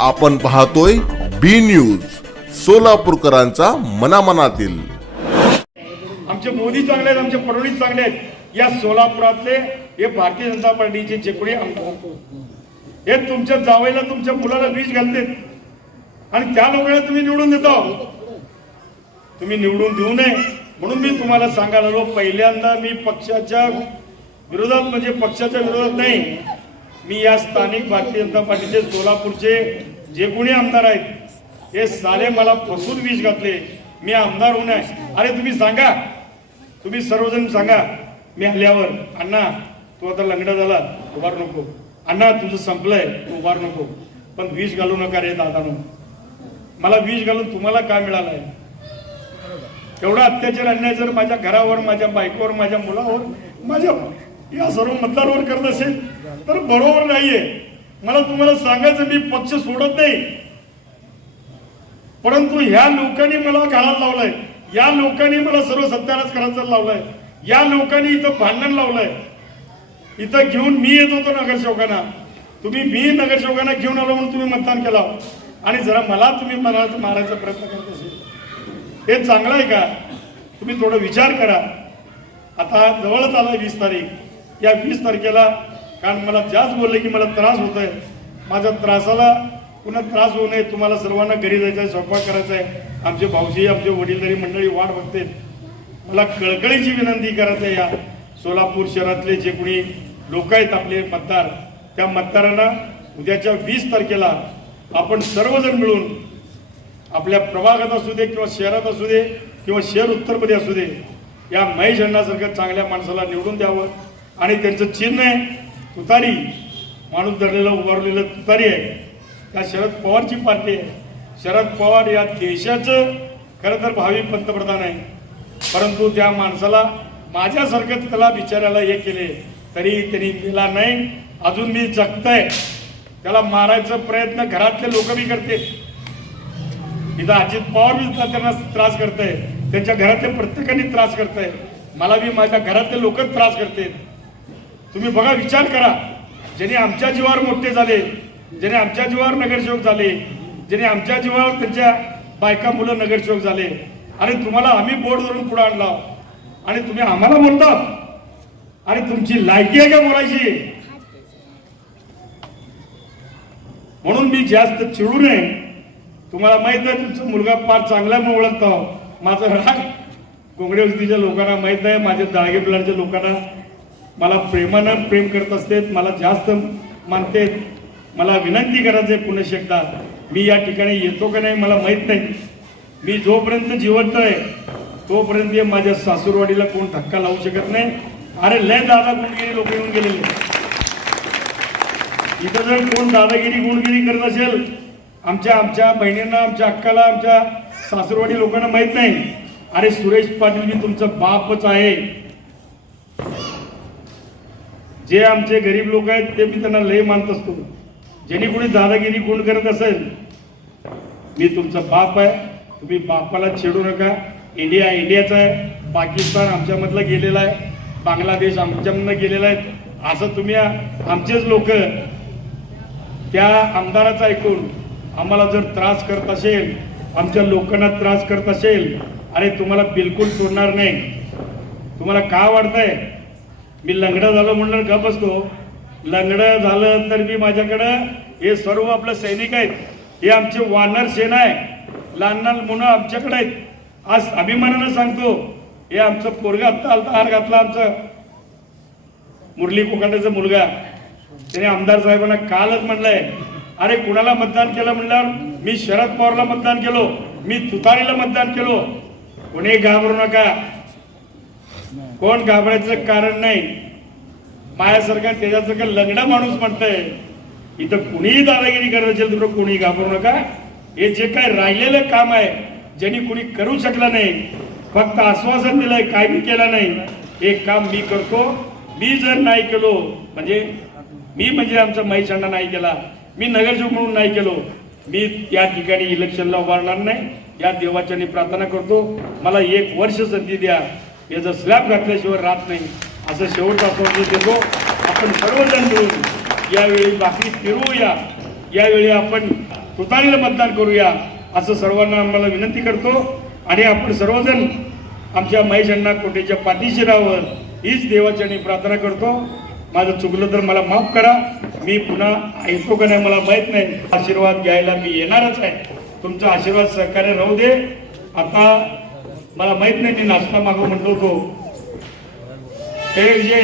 आपण पाहतोय बी न्यूज सोलापूरकरांचा मनामनातील. आमचे मोदी चांगले आहेत आमचे फडणवीस चांगले आहेत. या सोलापुरातले हे भारतीय जनता पार्टीचे जे कोणी हे तुमच्या जावईला तुमच्या मुलाला विष घालते आणि त्या लोकांना तुम्ही निवडून देता. तुम्ही निवडून देऊ नये. म्हणून मी तुम्हाला सांगायला आलो पहिल्यांदा मी पक्षाच्या विरोधात म्हणजे पक्षाच्या विरोधात नाही. मी या स्थानिक भारतीय जनता पार्टीचे सोलापूरचे जे कोणी आमदार आहेत हे सारे मला फसून विष घातले. मी आमदार होऊ नये. अरे तुम्ही सांगा. तुम्ही सर्वजण सांगा. मी आल्यावर अण्णा तू आता लंगडा झाला. उभार नको. अण्णा तुझं संपलंय. तू उभार नको. पण विष घालू नका रे दादानो. मला विष घालून तुम्हाला काय मिळालंय? एवढा अत्याचार अन्याय जर माझ्या घरावर माझ्या बायकोवर माझ्या मुलावर माझ्या या सर्व मतदारावर करत असेल तर बरोबर नाहीये. मला तुम्हाला सांगायचं मी पक्ष सोडत नाही. परंतु ह्या लोकांनी मला घालायला लावलाय. या लोकांनी मला सर्व सत्यानाश करायचं लावलंय. या लोकांनी इथं भांडण लावलंय. इथं घेऊन मी येत होतो नगरसेवकांना. तुम्ही मी नगरसेवकांना घेऊन आलो म्हणून तुम्ही मतदान केलं. आणि जरा मला तुम्ही मारायचा प्रयत्न करत असेल. हे चांगलं आहे का? तुम्ही थोडं विचार करा. आता जवळच आलाय वीस तारीख. या वीस तारखेला कारण मला जास्त बोलले की मला त्रास होत आहे माझ्या त्रासाला पुन्हा त्रास होऊ नये तुम्हाला सर्वांना घरी जायचं आहे स्वयंपाक करायचा आहे आमचे भाऊजी आमचे वडीलधारी मंडळी वाट बघते मला कळकळीची विनंती करायचं आहे या सोलापूर शहरातले जे कोणी लोक आहेत आपले मतदार त्या मतदारांना उद्याच्या वीस तारखेला आपण सर्वजण मिळून आपल्या प्रभागात असू दे किंवा शहरात असू दे किंवा शहर उत्तरमध्ये असू दे या महेश अण्णासारख्या चांगल्या माणसाला निवडून द्यावं. आणि त्यांचं चिन्ह आहे तुतारी माणूस धरलेलं उभारलेलं तुतारी आहे. त्या शरद पवारची पार्टी आहे. शरद पवार या देशाचं खरं तर भावी पंतप्रधान आहे. परंतु त्या माणसाला माझ्यासारखं त्याला बिचारायला हे केले तरी त्यांनी दिला नाही. अजून मी जगतय. त्याला मारायचा प्रयत्न घरातले लोक बी करते इथं अजित पवार बी त्यांना त्रास करते त्यांच्या घरातल्या प्रत्येकाने त्रास करताय. मला बी माझ्या घरातले लोकच त्रास करते तुम्ही बघा विचार करा. ज्याने आमच्या जीवावर मोठे झाले ज्याने आमच्या जीवावर नगरसेवक झाले ज्याने आमच्या जीवावर त्यांच्या बायका मुलं नगरसेवक झाले. आणि तुम्हाला आम्ही बोर्ड धरून पुढे आणला. आणि तुम्ही आम्हाला बोलता. आणि तुमची लायकी आहे का बोलायची? म्हणून मी जास्त चिडू नये. तुम्हाला माहीत आहे तुमचा मुलगा फार चांगला म्हणून ओळखतो. माझा राग कोंगडे वस्तीच्या लोकांना माहीत आहे माझ्या दाळगे बिलाडच्या लोकांना मला प्रेमानं प्रेम करत असते मला जास्त मानते. मला विनंती करायचं आहे पुन्हा एकदा मी या ठिकाणी येतो का नाही मला माहीत नाही. मी जोपर्यंत जिवंत आहे तोपर्यंत माझ्या सासूरवाडीला कोण धक्का लावू शकत नाही. अरे लय दादा गुणगिरी लोक येऊन गेलेले. इथं जर कोण दादागिरी गुणगिरी करत असेल आमच्या आमच्या बहिणींना आमच्या अक्काला आमच्या सासूरवाडी लोकांना माहीत नाही. अरे सुरेश पाटील मी तुमचं बापच आहे. जे आमचे गरीब लोक आहेत ते मी त्यांना लय मानत असतो. ज्यांनी कोणी दादागिरी कोण करत असेल मी तुमचा बाप आहे. तुम्ही बापाला छेडू नका. इंडिया इंडियाचा आहे. पाकिस्तान आमच्यामधला गेलेला आहे. बांगलादेश आमच्यामधनं गेलेला आहे. असं तुम्ही आमचेच लोक त्या आमदाराचं ऐकून आम्हाला जर त्रास करत असेल आमच्या लोकांना त्रास करत असेल अरे तुम्हाला बिलकुल सोडणार नाही. तुम्हाला का वाटतंय मी लंगडं झालं म्हणलं का असतो लंगडं झालं तर मी माझ्याकडं हे सर्व आपलं सैनिक आहेत. हे आमचे वानर सेना आहे. लहान लहान मुलं आमच्याकडे आहेत. आज अभिमानानं सांगतो हे आमचं पोरगा आत्ता आलता हार घातला आमचं. मुरली कोकाटेचा मुलगा. त्याने आमदार साहेबांना कालच म्हणलंय अरे कुणाला मतदान केलं म्हणल्यावर मी शरद पवारला मतदान केलो मी तुतारीला मतदान केलो. कोणी घाबरू नका. कोण घाबरायचं कारण नाही. माझ्यासारखा त्याच्यासारखा लग्न माणूस म्हणतंय इथं कुणीही दादागिरी करत असेल तर कोणी घाबरू नका. हे जे काय राहिलेलं काम आहे ज्यांनी कुणी करू शकलं नाही फक्त आश्वासन दिलंय काय मी केलं नाही हे काम मी करतो. मी जर नाही केलो म्हणजे मी म्हणजे आमचा महेश अण्णा नाही केला मी नगरसेवक म्हणून नाही केलो मी या ठिकाणी इलेक्शनला उभारणार नाही. या देवाच्यानी प्रार्थना करतो. मला एक वर्ष संधी द्या. याचा स्लॅब घातल्याशिवाय राहत नाही असं शेवटचा संदेश देतो. आपण सर्वजण मिळून यावेळी बाकी फिरवूया यावेळी आपण तुतारीला मतदान करूया असं सर्वांना आम्हाला विनंती करतो. आणि आपण सर्वजण आमच्या महेश अण्णा कोटेच्या पाठीशी राहावं हीच देवाच्यानी प्रार्थना करतो. माझं चुकलं तर मला माफ करा. मी पुन्हा ऐकतो का नाही मला माहीत नाही. आशीर्वाद घ्यायला मी येणारच आहे. तुमचा आशीर्वाद सहकार्य राहू दे. आता मला माहीत नाही मी नाश्ता मागू म्हणलो होतो. हे जे